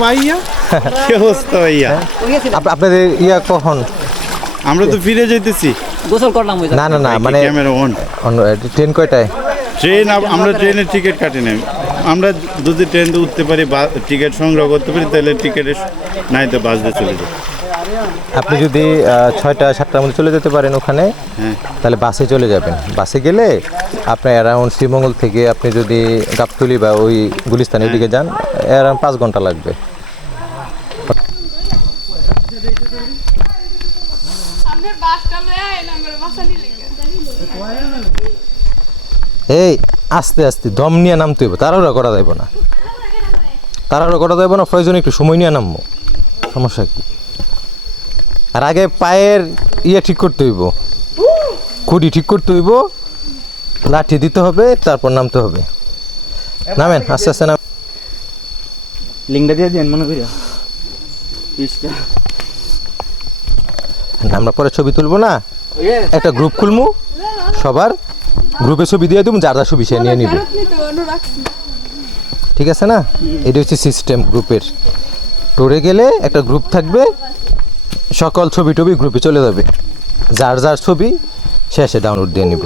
ভাইয়া কি অবস্থা ভাইয়া? আপনাদের কখন? আমরা তো ফিরে যাইতেছি। গোসল করলাম। না না না, মানে ক্যামেরা অন। ট্রেন কয়টায়? আমরা ট্রেনের টিকিট কাটি নাই। আমরা যদি ট্রেনে উঠতে পারি, টিকিট সংগ্রহ করতে পারি, তাহলে টিকিটের নাই তো বাস দিয়ে চলে যাই। আপনি যদি 6টা-7টার মধ্যে চলে যেতে পারেন ওখানে, হ্যাঁ, তাহলে বাসে চলে যাবেন। বাসে গেলে আপনার অ্যারাউন্ড শ্রীমঙ্গল থেকে আপনি যদি গাবতলী বা ওই গুলিস্তানের দিকে যান, অ্যারাউন্ড 5 ঘন্টা লাগবে। এই আস্তে আস্তে দম নিয়ে নামতে হইব, তাড়াহুড়া করা যাইব না। প্রয়োজনে একটু সময় নিয়ে নামবো, সমস্যা কি? আর আগে পায়ের ঠিক করতে হইব, খুঁটি ঠিক করতে হইব, লাঠি দিতে হবে, তারপর নামতে হবে। নামেন, আস্তে আস্তে নাম। লিঙ্কটা দিয়ে দেন মনে করি। আমরা পরে ছবি তুলবো না, একটা গ্রুপ খুলবো, সবার গ্রুপে ছবি দিয়ে দেবো, যার যার ছবি সে নিয়ে নিবে। ঠিক আছে না? এটা হচ্ছে সিস্টেম গ্রুপের। ট্যুরে গেলে একটা গ্রুপ থাকবে, সকল ছবি টবি গ্রুপে চলে যাবে, যার যার ছবি শেষে ডাউনলোড দিয়ে নিব।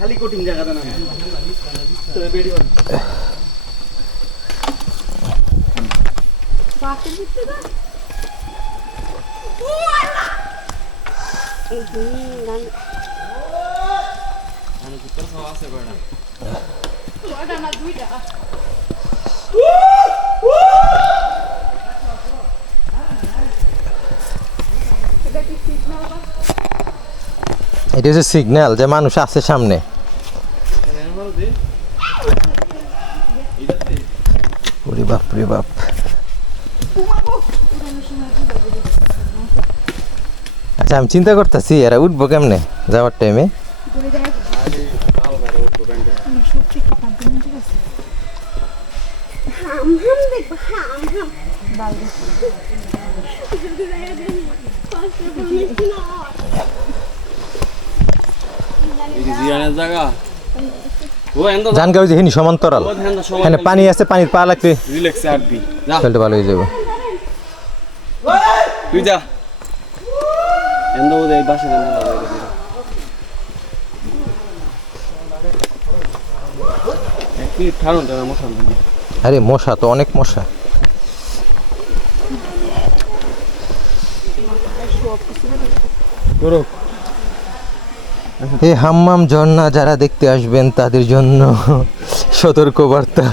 খালি কঠিন জায়গাটা নাম এটা হচ্ছে সিগন্যাল যে মানুষ আছে সামনে। ওরে বাপ রে বাপ। আচ্ছা, আমি চিন্তা করতেছি এরা উঠবো কেমনে যাওয়ার টাইমে। জানগাঁও যে হিনি সমান্তরাল, এখানে পানি আছে, পানির পা লাগবে, চলতে ভালো হয়ে যাবে। তুই যা বাসে আরে মশা তো অনেক মশা। এই হাম্মাম ঝর্ণা যারা দেখতে আসবেন তাদের জন্য সতর্কবার্তা।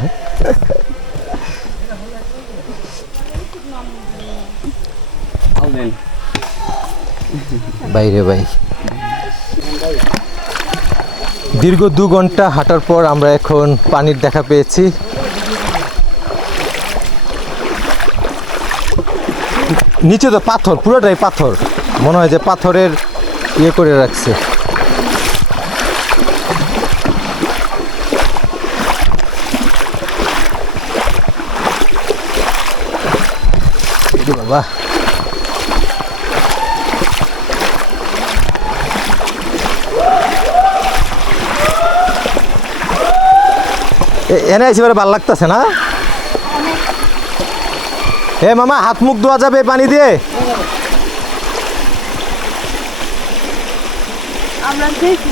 বাইরে ভাই, দীর্ঘ 2 ঘন্টা হাঁটার পর আমরা এখন পানির দেখা পেয়েছি। নিচে তো পাথর, পুরোটাই পাথর, মনে হয় যে পাথরের করে রাখছে। বাবা, এনে এসে ভালো লাগতেছে না? এ মামা, হাত মুখ ধোয়া যাবে পানি দিয়ে? আমরা দেখি